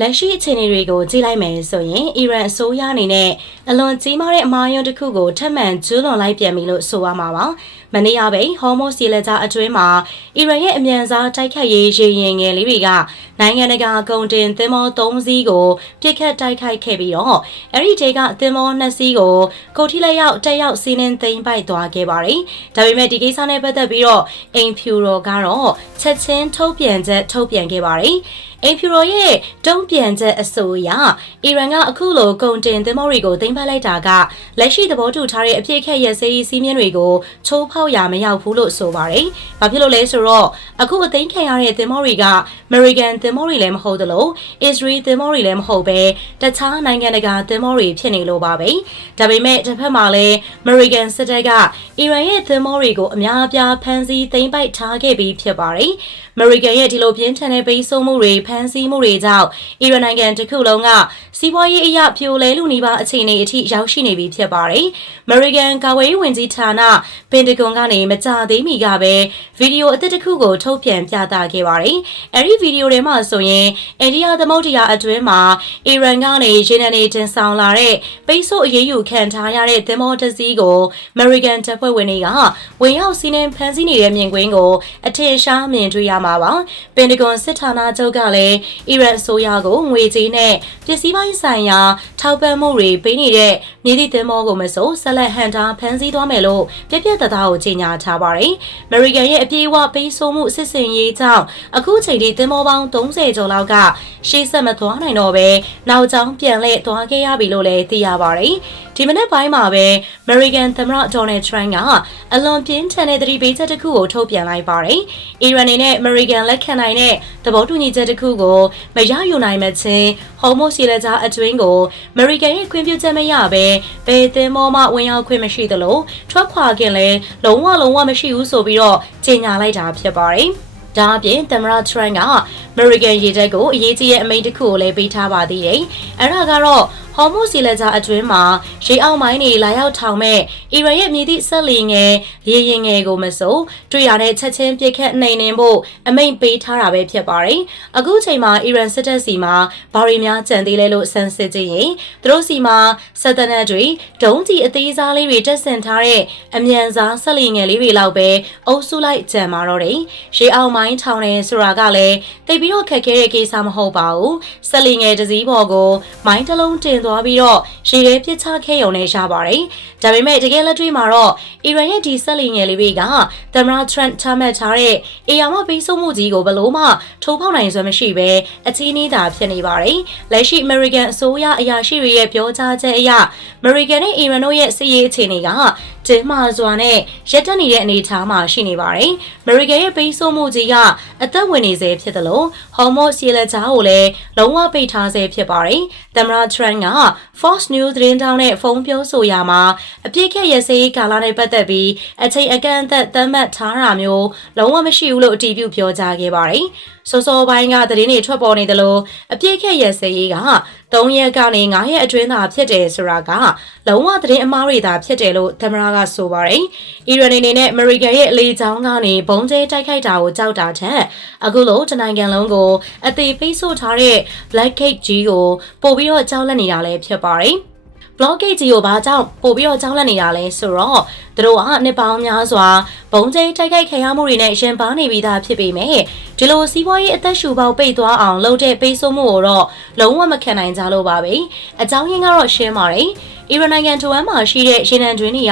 လက်ရှိအခြေအနေတွေကိုကြည့်လိုက်မယ်ဆိုရင်အီရန်အစိုးရအနေနဲ့အလွန်ကြီးမားတဲ့အမှားယွင်းတစ်ခုကိုထပ်မံကျူးလွန်လိုက်ပြန်ပြီလို့ဆိုရမှာပါ။မနေ့ကပဲဟော်မုတ်စီလက်ကြားအတွင်းမှာအီရန်ရဲ့အမြန်စားတိုက်ခတ်ရေးရေရင်ငယ်လေးတွေကနိုင်ငံတကာကုန်တင်သင်္ဘော3စီးကိုပြစ်ခတ်တိုက်ခိုက်ခဲ့ပြီးတော့အဲ့ဒီထဲကသင်္ဘော2စီးကိုကိုထိလက်ရောက်တက်ရောက်စီးနှင်းသိမ်းပိုက်သွားခဲ့ပါတယ်။ဒါပေမဲ့ဒီကိစ္စနဲ့ပတ်သက်ပြီးတော့အိမ်ဖြူတော်ကတော့ချက်ချင်းထုတ်ပြန်ချက်ထုတ်ပြန်ခဲ့ပါတယ်။အိမ်ဖြူတော်ရဲ့တုံ့ပြန်ချက်အဆိုအရအီရန်ကအခုလိုကုန်တင်သင်္ဘောတွေကိုသိမ်းပိုက်လိုက်တာကလက်ရှိသဘောတူထားတဲ့အပြစ်ခတ်ရစည်းစီးမြင့်တွေကိုချိုးဖောက်ရမရောက်ဘူးလို့ဆိုပါတယ်။ဘာဖြစ်လို့လဲဆိုတော့အခုအသိမ်းခံရတဲ့သင်္ဘောတွေက American သင်္ဘောတွေလည်းမဟုတ်သလို Israel သင်္ဘောတွေလည်းမဟုတ်ပဲတခြားနိုင်ငံတကာသင်္ဘောတွေဖြစ်နေလို့ပါပဲ။ဒါပေမဲ့တစ်ဖက်မှာလည်း American စစ်တပ်ကအီရန်ရဲ့သင်္ဘောတွေကိုအများအပြားဖမ်းဆီးသိမ်းပိုက်ထားခဲ့ပြီးဖြစ်ပါတယ်။ American ရဲ့ဒီလိုပြင်းထန်တဲ့ပိတ်ဆို့မှုတွေဖမ်းဆီးမှုတွေကြောင့်အီရန်နိုင်ငံတစ်ခုလုံးကစီးပွားရေးအရာပြိုလဲလူနေပါအခြေအနေအထိရောက်ရှိနေပြီဖြစ်ပါတယ်။ American ကာကွယ်ရေးဝန်ကြီးဌာနပင်တဂွန်ကနေမကြာသေးမီကပဲဗီဒီယိုအသစ်တစ်ခုကိုထုတ်ပြန်ပြသခဲ့ပါတယ်။အဲဒီဗီဒီယိုထဲမှာဆိုရင်အိန္ဒိယသမုဒ္ဒရာအတွင်းမှာအီရန်ကနေရေနံတွေတင်ဆောင်လာတဲ့ပိတ်ဆို့အရေးယူခံထားရတဲ့သင်္ဘောတစ်စီးကို American တပ်ဖွဲ့ဝင်တွေကဝင်ရောက်စီးနှင်းဖမ်းဆီးနေတဲ့မြင်ကွင်းကိုအထင်ရှားမြင်တွေ့ရမှာပါ။ပင်တဂွန်စစ်ဌာနချုပ်ကလည်းအီရန်အစိုးရကိုငွေကြေးနဲ့ပစ္စည်းပိုင်းဆိုင်ရာထောက်ပံ့မှုတွေပေးနေတဲ့မြေသည့်သင်္ဘောကိုမဆိုဆက်လက်ဟန်တာဖမ်းဆီးသွားမယ်လို့ပြပြတသားကိုကြေညာထားပါတယ်။ American ရဲ့အပြေးအဝပေးဆိုးမှုစစ်စင်ရေးကြောင့်အခုချိန်ထိသင်္ဘောပေါင်း30ကျော်လောက်ကရှေ့ဆက်မသွားနိုင်တော့ပဲနောက်ကျောင်းပြန်လှည့်သွားခဲ့ရပြီလို့လည်းသိရပါတယ်။ဒီမနေ့ပိုင်းမှာပဲ American သမ္မတ Donald Trump ကအလွန်ပြင်းထန်တဲ့သတိပေးချက်တစ်ခုကိုထုတ်ပြန်လိုက်ပါတယ်။အီရန်အနေနဲ့ American လက်ခံနိုင်တဲ့သဘောတူညီချက်တစ်ခုကိုမရယူနိုင်မချင်းဟော်မုတ်စီလက်ကြားအတွင်းကို American ရဲ့ခွင့်ပြုချက်မရဘဲဘယ်သင်္ဘောမှဝင်ရောက်ခွင့်မရှိသလိုထွက်ခွာခင်လည်းလုံးဝမရှိဘူးဆိုပြီးတော့ကြေညာလိုက်တာဖြစ်ပါတယ်။ဒါအပြင်သမ္မတ Trump က American ရေတပ်ကိုအရေးကြီးတဲ့အမိန့်တစ်ခုကိုလည်းပေးထားပါသေးတယ်။အဲ့ဒါကတော့ဟော်မုတ်စီလက်ကြားအတွင်းမှာရေအောက်မိုင်းတွေလာရောက်ထောင်မဲ့အီရန်ရဲ့မြေသည့်ဆက်လီငယ်ရေရင်ငယ်ကိုမဆိုတွေ့ရတဲ့ချက်ချင်းပြစ်ခတ်နှိမ်နှင်းဖို့အမိန့်ပေးထားတာပဲဖြစ်ပါတယ်။အခုချိန်မှာအီရန်စစ်တပ်စီမှာဘာတွေများကြံသေးလဲလို့စမ်းစစ်ကြည့်ရင်သူတို့စီမှာစက်တနက်တွေဒုံးကြီးအသေးစားလေးတွေတက်ဆင်ထားတဲ့အမြန်စားဆက်လီငယ်လေးတွေလောက်ပဲအုပ်စုလိုက်ကြံမာတော့တယ်။ရေအောက်မိုင်းထောင်တယ်ဆိုတာကလည်းတိတ်ပြီးတော့ခက်ခဲတဲ့ကိစ္စမဟုတ်ပါဘူး။ဆက်လီငယ်တစ်စီးပေါ်ကိုမိုင်းတစ်လုံးတင်သွားပြီးတော့ရေထဲပစ်ချခဲ့ရုံနဲ့ရပါတယ်။ဒါပေမဲ့တကယ်လက်တွေ့မှာတော့အီရန်ရဲ့ဒီဆက်လီငယ်လေးတွေကသမ္မတ Trump ချမှတ်ထားတဲ့အေယာမပေးဆိုမှုကြီးကိုဘလို့မှထိုးဖောက်နိုင်စွမ်းမရှိပဲအချီးနှီးသာဖြစ်နေပါတယ်။လက်ရှိ American အစိုးရအရာရှိတွေရဲ့ပြောကြားချက်အရ American နဲ့အီရန်တို့ရဲ့စစ်ရေးအခြေအနေကတင်းမာစွာနဲ့ရက်တက်နေတဲ့အနေအထားမှာရှိနေပါတယ်။ American ရဲ့ပေးဆိုမှုကြီးကအသက်ဝင်နေစေဖြစ်တယ်လို့ဟော်မုတ်စီလက်ကြားကိုလည်းလုံးဝပိတ်ထားစေဖြစ်ပါတယ်။သမ္မတ Trump ကFox News သတင်းတောင်းနဲ့ဖုန်းပြောဆိုရာမှာအပြစ်ခတ်ရစရေးကာလနဲ့ပတ်သက်ပြီးအချိန်အကန့်အသတ်သတ်မှတ်ထားတာမျိုးလုံးဝမရှိဘူးလို့အတည်ပြုပြောကြားခဲ့ပါတယ်။စောပိုင်းကသတင်းတွေထွက်ပေါ်နေတယ်လို့အပြစ်ခတ်ရစရေးက3ရက်ကနေ9ရက်အတွင်းသာဖြစ်တယ်ဆိုတာကလုံးဝသတင်းအမှားတွေသာဖြစ်တယ်လို့သမ္မတကဆိုပါတယ်။အီရန်အနေနဲ့ American ရဲ့အလေးချောင်းကနေဘုံကျဲတိုက်ခိုက်တာကိုကြောက်တာထက်အခုလိုတနိုင်ငံလုံးကိုအသေးပိတ်ဆို့ထားတဲ့ Black Cake ကြီးကိုပို့ပြီးတော့ကြောက်လန့်နေတာလည်းဖြစ်ပါတယ်။ blockade ကြီးကိုဘာကြောင့်ပို့ပြီးတော့ကြောင်းလန့်နေတာလဲဆိုတော့သူတို့ကနှစ်ပေါင်းများစွာဘုံကျဲတိုက်ခိုက်ခံရမှုတွေနဲ့ရင်ပါနေပြီးသားဖြစ်ပေမဲ့ဒီလိုစီးပွားရေးအသက်ရှူပေါက်ပိတ်သွားအောင်လုပ်တဲ့ပိတ်ဆို့မှုကိုတော့လုံးဝမခံနိုင်ကြလို့ပါပဲအကြောင်းရင်းကတော့ရှင်းပါတယ်အီရန်နိုင်ငံတဝမ်းမှာရှိတဲ့ရေနံတွင်းတွေ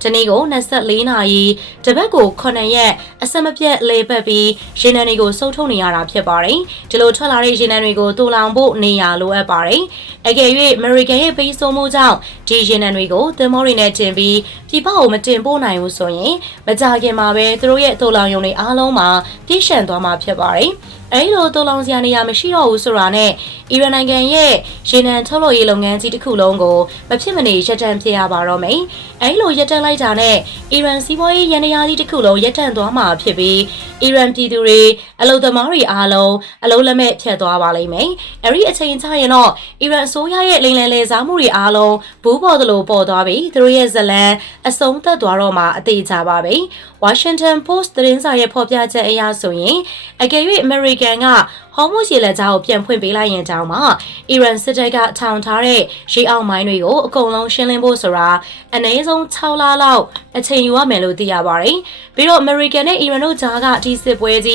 ကဒီနေ့ကို24နာရီတပတ်ကို9ရက်အစမပြတ်လေပတ်ပြီးရေနံတွေကိုစုပ်ထုတ်နေရတာဖြစ်ပါတယ်ဒီလိုထွက်လာတဲ့ရေနံတွေကိုတူလောင်ဖို့နေရလိုအပ်ပါတယ်အကယ်၍ American ရဲ့ပိတ်ဆို့မှုကြောင့်ဒီရေနံတွေကိုသင်္ဘောတွေနဲ့တင်ပြီးပြည်ပကိုမတင်ပို့နိုင်ဘူးဆိုရင်မကြာခင်မှာပဲသူတို့ရဲ့တူလောင်ရုံတွေအားလုံးမှာပြည့်ရှံသွားမှာဖြစ်ပါတယ်အဲဒီလိုတူလောင်စရာနေရာမရှိတော့ဘူးဆိုတာနဲ့အီရန်နိုင်ငံရဲ့ရေနံထုတ်လုပ်ရေးလုပ်ငန်းကြီးတစ်ခုလုံးကိုမဖြစ်မနေရပ်တန့်ဖြစ်ရပါတော့မယ်။အဲဒီလိုရပ်တန့်လိုက်တာနဲ့အီရန်စီးပွားရေးရန်ရာကြီးတစ်ခုလုံးရပ်တန့်သွားမှာဖြစ်ပြီးအီရန်ပြည်သူတွေအလုပ်သမားတွေအားလုံးအလုံးလက်မဲ့ဖြတ်သွားပါလိမ့်မယ်။အဲဒီအချိန်ကျရင်တော့အီရန်အစိုးရရဲ့လိမ်လည်စားမှုတွေအားလုံးဘူးပေါ်သလိုပေါ်သွားပြီးသူတို့ရဲ့ဇလံအဆုံးသတ်သွားတော့မှအသေးချပါပဲ။ Washington Post သတင်းစာရဲ့ဖော်ပြချက်အရဆိုရင်အကယ်၍ American ကန်ကဟော်မုတ်ရေလက်ကြားကိုပြန်ဖွင့်ပေးလိုက်ရင်ကြောင်းမှာအီရန်စစ်တပ်ကထောင်ထားတဲ့ရေအောက်မိုင်းတွေကိုအကုန်လုံးရှင်းလင်းဖို့ဆိုတာအနည်းဆုံး6လလောက်အချိန်ယူရမယ်လို့သိရပါတယ်။ပြီးတော့ American နဲ့ Iran တို့ကြားကဒီစစ်ပွဲကြီ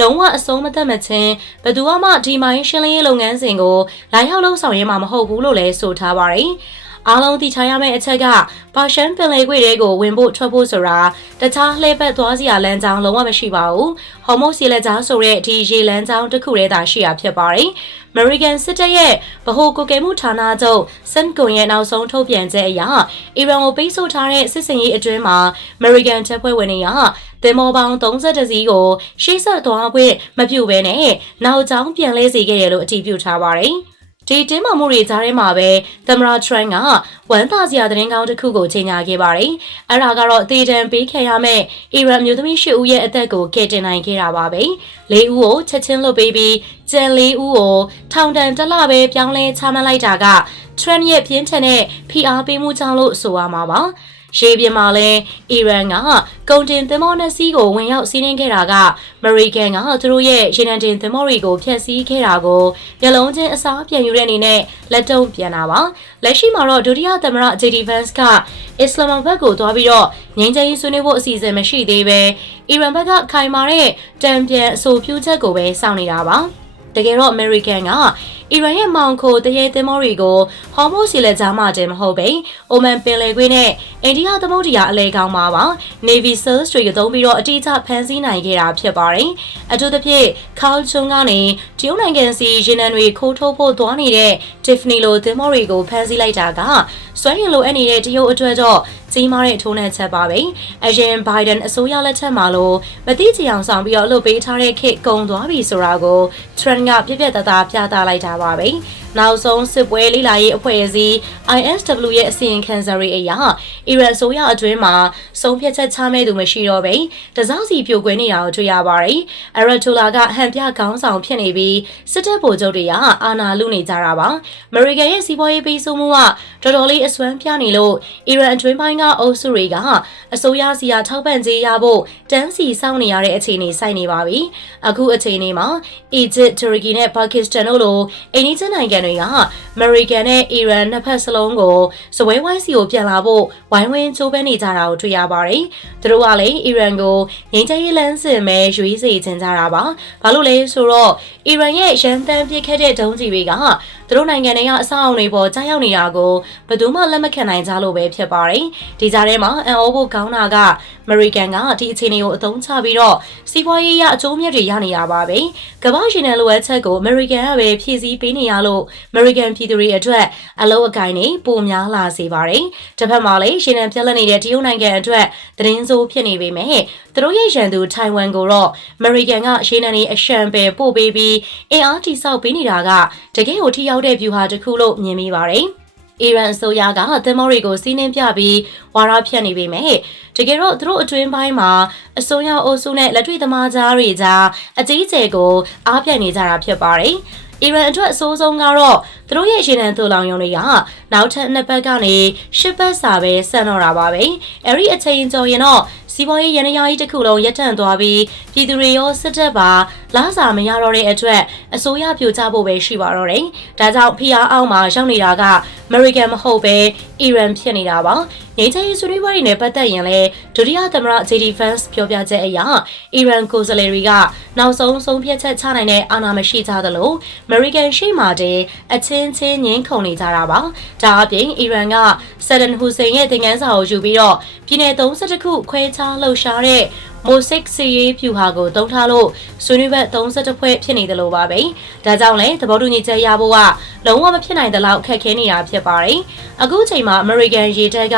းလုံးဝအဆုံးမသတ်မချင်းဘယ်သူမှဒီမိုင်းရှင်းလင်းရေးလုပ်ငန်းစဉ်ကိုလာရောက်လုပ်ဆောင်ရမှာမဟုတ်ဘူးလို့လည်းဆိုထားပါတယ်။အားလုံးသိချရမယ့်အချက်ကပါရှန်ပင်လယ်ကွေ့တွေကိုဝင်ဖို့ထွက်ဖို့ဆိုတာတခြားလှည့်ပတ်သွားစရာလမ်းကြောင်းလုံးဝမရှိပါဘူး။ဟော်မုတ်ရေလက်ကြားဆိုတဲ့ဒီရေလမ်းကြောင်းတစ်ခုတည်းသာရှိရဖြစ်ပါတယ်။ American စစ်တပ်ရဲ့ဗဟိုကွယ်ကဲမှုဌာနချုပ်စန်ကွန်ရဲ့နောက်ဆုံးထုတ်ပြန်ချက်အရအီရန်ကိုပိတ်ဆို့ထားတဲ့စစ်စင်ရေးအတွင်းမှာ American တပ်ဖွဲ့ဝင်တွေကသင်္ဘောပေါင်း32စီးကိုရှေ့ဆက်သွားခွင့်မပြုဘဲနဲ့နောက်ကျောင်းပြန်လဲစေခဲ့တယ်လို့အတည်ပြုထားပါတယ်။ဒီတင်းမာမှုတွေကြားထဲမှာပဲသမ္မတထရန့်ကဝန်သားစရာသတင်းကောင်းတစ်ခုကိုကြေညာခဲ့ပါတယ်။အဲ့ဒါကတော့တေတံပေးခံရမယ့်အီရန်မျိုးသမီး8ဦးရဲ့အသက်ကိုကယ်တင်နိုင်ခဲ့တာပါပဲ။၄ဦးကိုချက်ချင်းလွတ်ပေးပြီးကျန်၄ဦးကိုထောင်ဒဏ်1လပဲပြောင်းလဲချမှတ်လိုက်တာကထရန့်ရဲ့ပြင်းထန်တဲ့ဖိအားပေးမှုကြောင့်လို့ဆိုရမှာပါ။ရေပြင်မှာလည်းအီရန်ကကုန်တင်သင်္ဘောနှစ်စီးကိုဝင်ရောက်စီးနင်းခဲ့တာကအမေရိကန်ကသူတို့ရဲ့ရေနံတင်သင်္ဘောတွေကိုဖျက်ဆီးခဲ့တာကိုမျက်လုံးချင်းအစားပြန်ယူတဲ့အနေနဲ့လက်တုံ့ပြန်တာပါလက်ရှိမှာတော့ဒုတိယသမ္မတ JD Vance ကအစ္စလာမ်ဘက်ကိုသွားပြီးတော့ငြိမ်းချမ်းရေးဆွေးနွေးဖို့အစီအစဉ်မရှိသေးပဲအီရန်ဘက်ကခိုင်မာတဲ့တံပြန်အဆိုပြုချက်ကိုပဲစောင့်နေတာပါတကယ်တော့ American ကအီရန်ရဲ့မောင်ခိုတရေသင်္ဘောတွေကိုဟော်မုတ်စီလက်ကြားမှာတင်မဟုတ်ပဲအိုမန်ပင်လယ်ကွေ့နဲ့အိန္ဒိယသမုဒ္ဒရာအလဲကောင်းမှာပါ Navy Seals တွေသုံးပြီးတော့အတိအကျဖမ်းဆီးနိုင်ခဲ့တာဖြစ်ပါတယ်။အထူးသဖြင့် Khao Chun ကနေတရုတ်နိုင်ငံစီရေနံတွေခိုးထုတ်ဖို့သွားနေတဲ့ Tiffany လိုသင်္ဘောတွေကိုဖမ်းဆီးလိုက်တာကစွမ်းရည်လိုအပ်နေတဲ့တရုတ်အတွက်တော့ကြီးမားတဲ့ထိုးနှက်ချက်ပါပဲ။အရင် Biden အစိုးရလက်ထက်မှာလို့မတိကျအောင်ဆောင်ပြီးတော့လုပ်ပေးထားတဲ့ခေတ်ကုန်သွားပြီဆိုတာကို Trump ကပြပြသားပြသလိုက်တာပါပဲ။နောက်ဆုံးစစ်ပွဲလိလာရေးအဖွဲ့အစည်း ISW ရဲ့အစီရင်ခံစာတွေအရအီရန်အစိုးရအတွင်းမှာဆုံးဖြတ်ချက်ချမဲ့သူမရှိတော့ပဲတစားစီပြိုကွဲနေတာကိုတွေ့ရပါတယ်။ Ayatollah ကဟန်ပြခေါင်းဆောင်ဖြစ်နေပြီးစစ်တပ်ဗိုလ်ချုပ်တွေကအာဏာလုနေကြတာပါ။ American ရဲ့စီးပွားရေးပိတ်ဆို့မှုကတော်တော်လေးအစွမ်းပြနေလို့အီရန်အတွင်းပိုင်းကအုပ်စုတွေကအစိုးရစီယာထောက်ပံ့ကြေးရဖို့တန်းစီစောင့်နေရတဲ့အခြေအနေစိုက်နေပါပြီ။အခုအခြေအနေမှာအီဂျစ်၊တူရကီနဲ့ပါကစ္စတန်တို့လိုအိန္ဒိယနိုင်ငံတွေက American နဲ့အီရန်နှစ်ဖက်စလုံးကိုစပွဲဝိုင်းစီကိုပြန်လာဖို့ဝိုင်းဝန်းကြိုးပမ်းနေကြတာကိုတွေ့ရပါတယ်။သူတို့ကလည်းအီရန်ကိုငြိမ်းချမ်းရေးလမ်းစဉ်ပဲရွေးစေချင်ကြတာပါ။ဘာလို့လဲဆိုတော့အီရန်ရဲ့ရန်တမ်းပစ်ခတ်တဲ့ဒုံးကျည်တွေကသူတို့နိုင်ငံတွေကအဆောက်အုံတွေပေါ်ကြားရောက်နေတာကိုဘယ်သူမှလက်မခံနိုင်ကြလို့ပဲဖြစ်ပါတယ်။ဒီကြားထဲမှာအန်အောဖို့ကောင်းတာက American ကဒီအခြေအနေကိုအသုံးချပြီးတော့စီးပွားရေးရအကျိုးမြတ်တွေရနေတာပါပဲ။ကမ္ဘာရှင်နယ်လိုအပ်ချက်ကို American ကပဲဖြည့်ဆည်းပေးနေရလို့ American ပြည်သူတွေအတွက်အလုံးအကိုင်းတွေပိုများလာစေပါတယ်။တစ်ဖက်မှာလည်းရှင်နယ်ပြက်လက်နေတဲ့တရုတ်နိုင်ငံအတွက်သတင်းဆိုးဖြစ်နေပေမဲ့သူတို့ရဲ့ရန်သူထိုင်ဝမ်ကိုတော့ American ကရှင်နယ်နေအရှံပယ်ပို့ပေးပြီးအင်အားတိစောက်ပေးနေတာကတကယ်ကိုထိရောက်တဲ့ view ဟာတစ်ခုလို့မြင်မိပါတယ်။အီရန်အစိုးရကသင်္ဘောတွေကိုစီးနှင်းပြပြီးဝါရဖြတ်နေပေမဲ့တကယ်တော့သူတို့အတွင်းပိုင်းမှာအစိုးရအုပ်စုနဲ့လက်တွေ့သမားကြားတွေကြားအကြီးအကျယ်ကိုအားပြိုင်နေကြတာဖြစ်ပါတယ်။အီရန်အတွက်အဆိုးဆုံးကတော့သူတို့ရဲ့ရေနံသို့လောင်ရုံတွေကနောက်ထပ်နှစ်ပတ်ကနေ10ပတ်စာပဲဆန်တော့တာပါပဲ။အဲဒီအချိန်ကျော်ရင်တော့စီးပွားရေးရန်ရာကြီးတစ်ခုလုံးရပ်တန့်သွားပြီးပြည်သူတွေရောစစ်တပ်ပါလားစာမရတော့တဲ့အတွက်အစိုးရပြိုကျဖို့ပဲရှိပါတော့တယ်။ဒါကြောင့်ဖိအားအောက်မှာရောက်နေတာက American မဟုတ်ပဲအီရန်ဖြစ်နေတာပါ။ငြိမ်းချမ်းရေးဆွေးနွေးပွဲတွေနဲ့ပတ်သက်ရင်လည်းဒုတိယသမ္မတ JD Vance ပြောပြချက်အရအီရန်ကိုယ်စားလှယ်တွေကနောက်ဆုံးဖြတ်ချက်ချနိုင်တဲ့အာဏာမရှိကြသလို American ရှိမှတဲ့အချင်းချင်းငင်းခုန်နေကြတာပါ။ဒါအပြင်အီရန်ကဆဒန်ဟူစိန်ရဲ့သင်ခန်းစာကိုယူပြီးတော့ပြည်내32ခုခွဲခြားလှုပ်ရှားတဲ့မိုစစ်စီရေးဖြူဟာကိုတုံးထားလို့ဆွေးနွေးဘက်32ဖွဲ့ဖြစ်နေတယ်လို့ပါပဲ။ဒါကြောင့်လည်းသဘောတူညီချက်ရဖို့ကလုံးဝမဖြစ်နိုင်တဲ့လောက်ခက်ခဲနေတာဖြစ်ပါတယ်။အခုချိန်မှာ American ရေတပ်က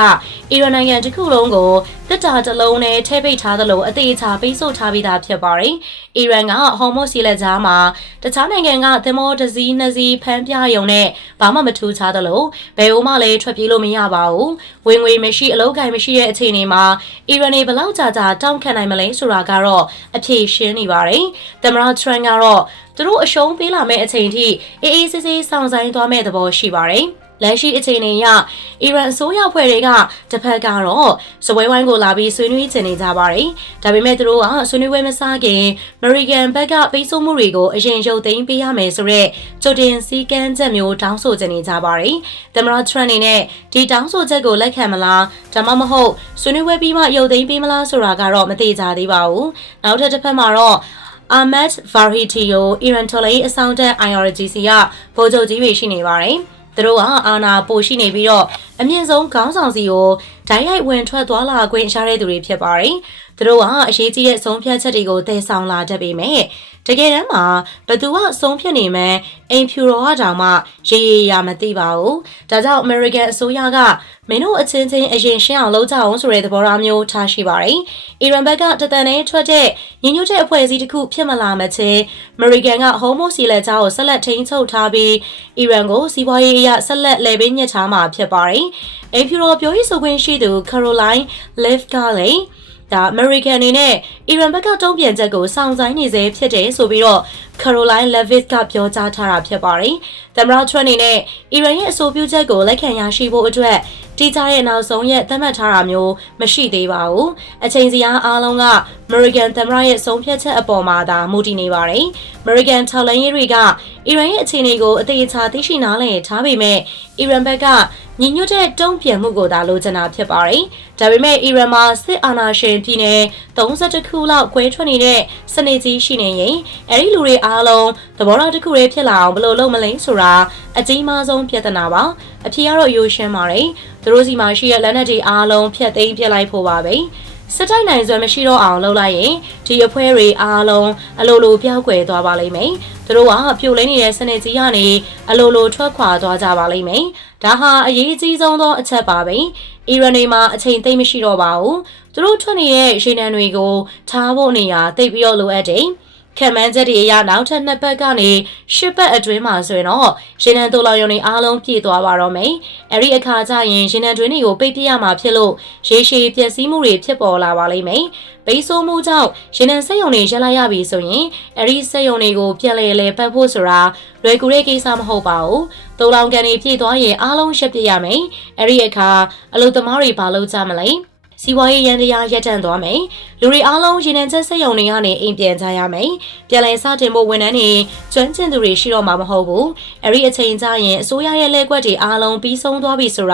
အီရန်နိုင်ငံတစ်ခုလုံးကိုတစ်တာတစ်လုံးနဲ့ထဲပိတ်ထားသလိုအသေးချာပိတ်ဆို့ထားပြီးသားဖြစ်ပါတယ်။အီရန်ကဟော်မုတ်စီလက်ကြားမှာတခြားနိုင်ငံကသင်္ဘောတစ်စီးနှစ်စီးဖမ်းပြရုံနဲ့ဘာမှမထူးခြားသလိုဘယ်ဦးမှလည်းထွက်ပြေးလို့မရပါဘူး။ဝင်ငွေမရှိအလုပ်ကိုင်မရှိတဲ့အခြေအနေမှာအီရန်တွေဘလောက်ကြာတောင်းခံနိုင်မလဲဆိုတာကတော့အဖြေရှင်းနေပါတယ်။သမ္မတထရန့်ကတော့သူတို့အရှုံးပေးလာမယ့်အချိန်ထိအေးအေးဆေးဆေးစောင့်ဆိုင်သွားမယ့်သဘောရှိပါတယ်။ လက်ရှိအခြေအနေအရအီရန်အစိုးရဖွဲ့တွေကတစ်ဖက်ကတော့စပွဲဝိုင်းကိုလာပြီးဆွေးနွေးချင်နေကြပါတယ်။ဒါပေမဲ့သူတို့ကဆွေးနွေးပွဲမစခင်အမေရိကန်ဘက်ကပိတ်ဆို့မှုတွေကိုအရင်ရုပ်သိမ်းပေးရမယ်ဆိုတဲ့ကြိုတင်စည်းကမ်းချက်မျိုးတောင်းဆိုချင်နေကြပါတယ်။သမ္မတထရန့်အနေနဲ့ဒီတောင်းဆိုချက်ကိုလက်ခံမလားဒါမှမဟုတ်ဆွေးနွေးပွဲပြီးမှရုပ်သိမ်းပေးမလားဆိုတာကတော့မသိကြသေးပါဘူး။နောက်တစ်ဖက်မှာတော့Ahmed Farhidi ကိုအီရန်ထော်လိုင်းအဆောင်တက် IRGC ကဗိုလ်ချုပ်ကြီးတွေရှိနေပါတယ်။သူတို့ကအာဏာပိုရှိနေပြီးတော့အမြင့်ဆုံးခေါင်းဆောင်စီကိုဓာတ်ရိုက်ဝင်ထွက်သွားလာခွင့်ရှာတဲ့သူတွေဖြစ်ပါတယ်။သူတို့ကအရေးကြီးတဲ့ဆုံးဖြတ်ချက်တွေကိုတည်ဆောင်လာတတ်ပေမဲ့တကယ်တမ်းမှာဘသူကဆုံးဖြတ်နေမှအိမ်ဖြူတော်ကတောင်မှရေရမသိပါဘူး။ဒါကြောင့် American အစိုးရကမင်းတို့အချင်းချင်းအရင်ရှင်းအောင်လုပ်ကြအောင်ဆိုတဲ့သဘောထားမျိုးထားရှိပါတယ်။အီရန်ဘက်ကတသန်နဲ့ထွက်တဲ့ညီညွတ်တဲ့အဖွဲ့အစည်းတစ်ခုဖြစ်မလာမချင်း American ကဟောမိုစီလက်ကြားကိုဆက်လက်ထိန်းချုပ်ထားပြီးအီရန်ကိုစီးပွားရေးအရဆက်လက်လဲပေးညှစ်ထားမှာဖြစ်ပါတယ်။အိမ်ဖြူတော်ပြောရေးဆိုခွင့်ရှိသူ Caroline Leaf ကလည်းဒါ American အနေနဲ့အီရန်ဘက်ကတုံ့ပြန်ချက်ကိုစောင့်ဆိုင်နေစေဖြစ်တယ်ဆိုပြီးတော့ Caroline Levitt ကပြောကြားထားတာဖြစ်ပါတယ်။သမ္မတထရန့်အနေနဲ့အီရန်ရဲ့အဆိုပြုချက်ကိုလက်ခံရရှိဖို့အတွက်တိကျတဲ့နောက်ဆုံးရက်သတ်မှတ်ထားတာမျိုးမရှိသေးပါဘူး။အချိန်စီအားလုံးက American သမ္မတရဲ့ဆုံးဖြတ်ချက်အပေါ်မှာသာမူတည်နေပါတယ်။ American ထောက်လှမ်းရေးတွေကအီရန်ရဲ့အခြေအနေကိုအသေးအချာသိရှိနားလည်ထားပေမဲ့အီရန်ဘက်ကညီညွတ်တဲ့တုံ့ပြန်မှုကိုသာလိုချင်တာဖြစ်ပါတယ်။ဒါပေမဲ့အီရန်မှာစစ်အာဏာရှင်ပြည်နယ်31ခုလောက်ကွဲထွက်နေတဲ့စနစ်ကြီးရှိနေရင်အဲဒီလူတွေအားလုံးသဘောထားတစ်ခုတည်းဖြစ်လာအောင်ဘယ်လိုလုပ်မလဲဆိုတာအကြီးမားဆုံးပြဿနာပါ။အဖြေကတော့ရိုးရှင်းပါတယ်။သူတို့စီမှာရှိတဲ့လက်နက်တွေအားလုံးဖျက်သိမ်းပစ်လိုက်ဖို့ပါပဲ။စစ်တိုင်းနိုင်စွမ်းမရှိတော့အောင်လုပ်လိုက်ရင်ဒီအဖွဲ့တွေအားလုံးအလိုလိုပြောက်ကွယ်သွားပါလိမ့်မယ်။သူတို့ကပြိုလဲနေတဲ့စနစ်ကြီးကနေအလိုလိုထွက်ခွာသွားကြပါလိမ့်မယ်။ဒါဟာအရေးကြီးဆုံးသောအချက်ပါပဲ။အီရန်တွေမှာအချိန်သိမ့်မရှိတော့ပါဘူး။သူတို့ထွက်နေတဲ့ရေနံတွေကိုထားဖို့နေရာသိပ်ပြီးတော့လိုအပ်တယ်။ခံမှန်းချက်တွေအရနောက်ထပ်2ပတ်ကနေ10ပတ်အတွင်းမှာဆိုရင်တော့ရေနံတိုးလောင်ရုံတွေအားလုံးပြည့်သွားပါတော့မယ်။အဲဒီအခါကျရင်ရေနံတွင်းတွေကိုပိတ်ပြရမှာဖြစ်လို့ရေရှည်ပျက်စီးမှုတွေဖြစ်ပေါ်လာပါလိမ့်မယ်။ပိတ်ဆို့မှုကြောင့်ရေနံစက်ရုံတွေရပ်လိုက်ရပြီဆိုရင်အဲဒီစက်ရုံတွေကိုပြန်လဲပတ်ဖို့ဆိုတာလွယ်ကူတဲ့ကိစ္စမဟုတ်ပါဘူး။တိုးလောင်ကန်တွေပြည့်သွားရင်အားလုံးရှက်ပြရမယ်။အဲဒီအခါအလုပ်သမားတွေဘာလုပ်ကြမလဲ။စီးပွားရေးရန်တရားရပ်တန့်သွားမယ်။လူတွေအားလုံးရေနံချက်စက်ရုံတွေကနေအိမ်ပြန်ကြရမယ်။ပြန်လည်စတင်ဖို့ဝန်ထမ်းတွေကျွမ်းကျင်သူတွေရှိတော့မှာမဟုတ်ဘူး။အဲဒီအချိန်ကျရင်အစိုးရရဲ့လက်ကွက်တွေအားလုံးပြီးဆုံးသွားပြီဆိုတ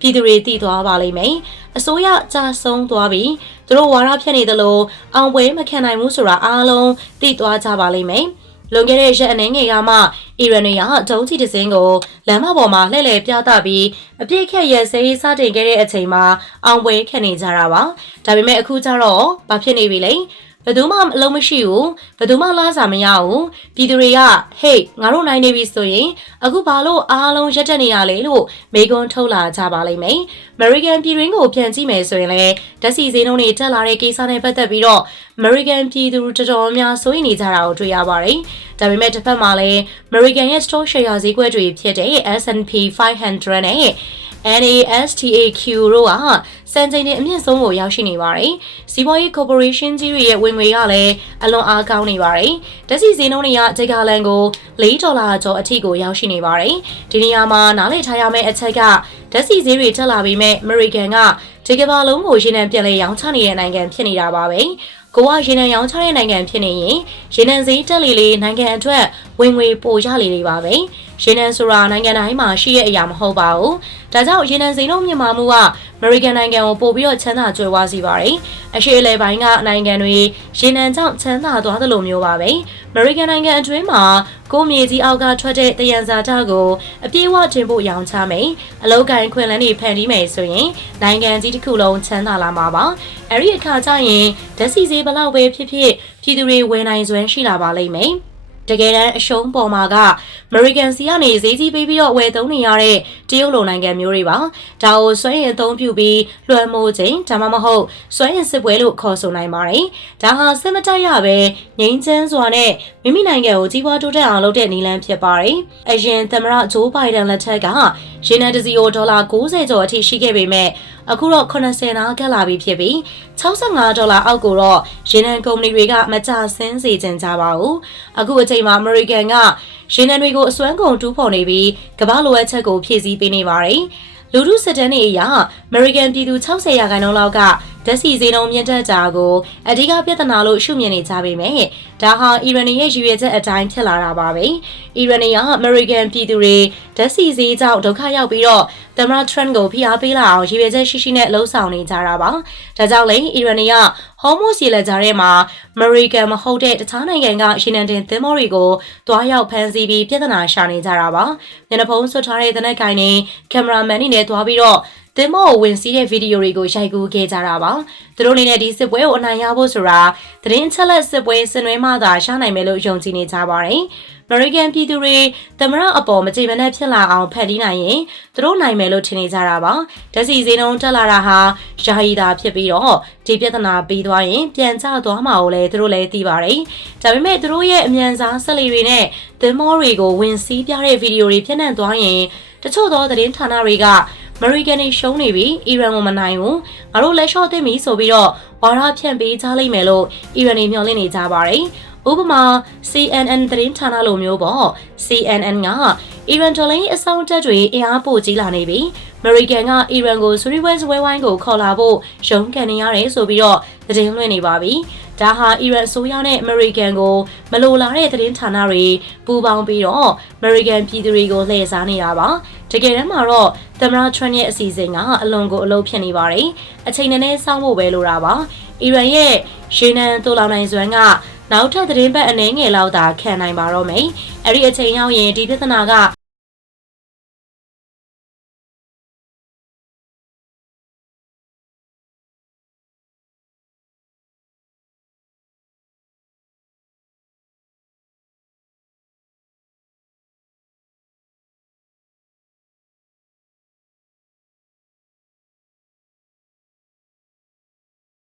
ာပြည်သူတွေသိသွားပါလိမ့်မယ်။အစိုးရကြဆုံးသွားပြီ။သူတို့ဝါဒဖြတ်နေတယ်လို့အောင်ပွဲမခံနိုင်ဘူးဆိုတာအားလုံးသိသွားကြပါလိမ့်မယ်။လွန်ခဲ့တဲ့ရက်အနည်းငယ်ကမှအီရန်တွေကဒုံးချီတစ်စင်းကိုလမ်းမပေါ်မှာလှည့်လည်ပြသပြီးအပြစ်ခက်ရဲစေးစတင်ခဲ့တဲ့အချိန်မှာအောင်ပွဲခံနေကြတာပါ။ဒါပေမဲ့အခုကျတော့ဘာဖြစ်နေပြီလဲ။ဘယ်သူမှအလုံးမရှိဘူး။ဘယ်သူမှလားစာမရဘူး။ပြည်သူတွေကဟေးငါတို့နိုင်နေပြီဆိုရင်အခုဘာလို့အားလုံးရက်တက်နေရလဲလို့မေကွန်းထုတ်လာကြပါလိမ့်မယ်။ American ပြည်တွင်းကိုပြန်ကြည့်မယ်ဆိုရင်လည်းဓာတ်ဆီဈေးနှုန်းတွေတက်လာတဲ့ကိစ္စနဲ့ပတ်သက်ပြီးတော့ American ပြည်သူတော်တော်များစိုးရိမ်နေကြတာကိုတွေ့ရပါတယ်။ဒါပေမဲ့တစ်ဖက်မှာလည်း American ရဲ့ stock share ဈေးကွက်တွေဖြစ်တဲ့ S&P 500နဲ့ NASDAQ တို့ကစံချိန်တင်အမြင့်ဆုံးကိုရောက်ရှိနေပါတယ်။စီးပွားရေး corporation ကြီးတွေရဲ့ဝင်ငွေကလည်းအလွန်အားကောင်းနေပါတယ်။ဓာတ်ဆီဈေးနှုန်းတွေကဂျဂါလန်ကို$4ကျော်အထိကိုရောက်ရှိနေပါတယ်။ဒီနေရာမှာနားလည်ထားရမယ့်အချက်ကဓာတ်ဆီဈေးတွေတက်လာပြီးမဲ့ American ကဒီကမ္ဘာလုံးကိုရေနံပြန်လည်ရောင်းချနေတဲ့နိုင်ငံဖြစ်နေတာပါပဲ။ကိုကရေနံရောင်းချတဲ့နိုင်ငံဖြစ်နေရင်ရေနံဈေးတက်လေနိုင်ငံအတွက်ဝင်ငွေပိုရလေပါပဲ။ရေနံဆိုတာနိုင်ငံတိုင်းမှာရှိတဲ့အရာမဟုတ်ပါဘူး။ဒါကြောင့်ရေနံဈေးနှုန်းမြင့်မားမှုက American နိုင်ငံကိုပို့ပြီးတော့ချမ်းသာကြွယ်ဝစေပါတယ်။အရှေ့အလယ်ပိုင်းကနိုင်ငံတွေရေနံကြောင့်ချမ်းသာသွားသလိုမျိုးပါပဲ။ American နိုင်ငံအတွင်းမှာကိုမြေကြီးအောက်ကထွက်တဲ့တယံဇာတကိုအပြည့်အဝတင်ဖို့ရောင်းချမယ်။အလုပ်ကိုင်ခွင့်လန်းတွေဖန်တီးမယ်ဆိုရင်နိုင်ငံကြီးတစ်ခုလုံးချမ်းသာလာမှာပါ။အဲဒီအခါကျရင်ဓာတ်ဆီဈေးဘလောက်ပဲဖြစ်ဖြစ်ပြည်သူတွေဝယ်နိုင်စွမ်းရှိလာပါလိမ့်မယ်။တကယ်တမ်းအရှုံးပေါ်မှာက American စီကနေဈေးကြီးပေးပြီးတော့ဝယ်သုံးနေရတဲ့တရုတ်လိုနိုင်ငံမျိုးတွေပါ။ဒါကိုစွမ်းရည်အသုံးပြုပြီးလွှမ်းမိုးခြင်းဒါမှမဟုတ်စွမ်းရည်စစ်ပွဲလို့ခေါ်ဆိုနိုင်ပါတယ်။ဒါဟာစစ်မတိုက်ရပဲငြိမ်းချမ်းစွာနဲ့မိမိနိုင်ငံကိုကြီးပွားတိုးတက်အောင်လုပ်တဲ့နည်းလမ်းဖြစ်ပါတယ်။အရင်သမ္မတဂျိုးဘိုင်ဒန်လက်ထက်ကရေနံတစ်စီကို$90ကျော်အထိရှိခဲ့ပေမဲ့အခုတော့80နားကပ်လာပြီဖြစ်ပြီး$65အောက်ကိုတော့ရေနံကုမ္ပဏီတွေကမကျဆင်းစေချင်ကြပါဘူး။အခုအချိန်မှာ American က ရေနံတွေကိုအစွမ်းကုန်တူးဖော်နေပြီးကမ္ဘာလိုအပ်ချက်ကိုဖြည့်ဆည်းပေးနေပါတယ်လူထုစစ်တမ်းတွေအရအမေရိကန်ပြည်သူ60ရာခိုင်နှုန်းလောက်ကဓာတ်ဆီဈေးနှုန်းမြင့်တက်ကြကိုအဓိကပြဿနာလို့ရှုမြင်နေကြပေမဲ့ဒါဟာအီရန်ရဲ့ရည်ရွယ်ချက်အတိုင်းဖြစ်လာတာပါပဲအီရန်ကအမေရိကန်ပြည်သူတွေဓာတ်ဆီဈေးကြောင့်ဒုက္ခရောက်ပြီးတော့သမ္မတထရန့်ကိုဖိအားပေးလာအောင်ရည်ရွယ်ချက်ရှိရှိနဲ့လှုံ့ဆော်နေကြတာပါဒါကြောင့်လေအီရန်ကဟော်မိုစီလက်ကြားထဲမှာအမေရိကန်မဟုတ်တဲ့တခြားနိုင်ငံကရေနံတင်သင်္ဘောတွေကိုတွားရောက်ဖမ်းဆီးပြီးပြဿနာရှာနေကြတာပါမျက်နှာဖုံးဆွတ်ထားတဲ့သနက်ကိုင်နဲ့ကင်မရာမန်တွေနဲ့တွားပြီးတော့သင်္ဘောကိုဝင်စီးတဲ့ဗီဒီယိုတွေကိုရိုက်ကူးခဲ့ကြတာပါသူတို့အနေနဲ့ဒီစစ်ပွဲကိုအနိုင်ရဖို့ဆိုတာသတင်းချက်လက်စစ်ပွဲဆင်နွှဲမှသာရှာနိုင်မယ်လို့ယုံကြည်နေကြပါတယ်အမေရိကန်ပြည်သူတွေသမရအပေါ်မကြေမနက်ဖြစ်လာအောင်ဖန်တီးနိုင်ရင်သူတို့နိုင်မယ်လို့ထင်နေကြတာပါဓာတ်ဆီဈေးနှုန်းတက်လာတာဟာယာယီတာဖြစ်ပြီးတော့ဒီပြဿနာပြီးသွားရင်ပြန်ကျသွားမှာကိုလည်းသူတို့လည်းသိပါတယ်ဒါပေမဲ့သူတို့ရဲ့အမြန်စားဆက်လီတွေနဲ့သင်္ဘောတွေကိုဝင်စီးပြတဲ့ဗီဒီယိုတွေဖြစ်နေသွားရင်တချို့သောသတင်းဌာနတွေကအမေရိကန်တွေရှုံးနေပြီအီရန်ကိုမနိုင်ဘူးငါတို့လက်လျှော့သိပြီဆိုပြီးတော့ဝါဒဖြန့်ပေးကြလိမ့်မယ်လို့အီရန်တွေမျှော်လင့်နေကြပါတယ်ဥပမာ CNN သတင်းဌာနလိုမျိုးပေါ့ CNN ကအီရန်တော်လိုင်းအဆောင်တက်တွေအင်အားပိုကြီးလာနေပြီအမေရိကန်ကအီရန်ကိုဆွေးဝဲစပွဲဝိုင်းကိုခေါ်လာဖို့ရုန်းကန်နေရတယ်ဆိုပြီးတော့သတင်းလွှင့်နေပါပြီဒါဟာအီရန်အစိုးရနဲ့အမေရိကန်ကိုမလိုလားတဲ့သတင်းဌာနတွေပူးပေါင်းပြီးတော့အမေရိကန်ပြည်သူတွေကိုလှည့်စားနေတာပါတကယ်တမ်းမှာတော့သမ္မတထရန့်ရဲ့အစီအစဉ်ကအလွန်ကိုအလုပ်ဖြစ်နေပါတယ်အချိန်နဲ့စောင့်ဖို့ပဲလိုတာပါအီရန်ရဲ့ရေနံတူလောင်နိုင်စွမ်းကနောက်ထပ်သတင်းပတ်အနည်းငယ်လောက်သာခံနိုင်ပါတော့မယ်အဲ့ဒီအချိန်ရောက်ရင်ဒီပြဿနာက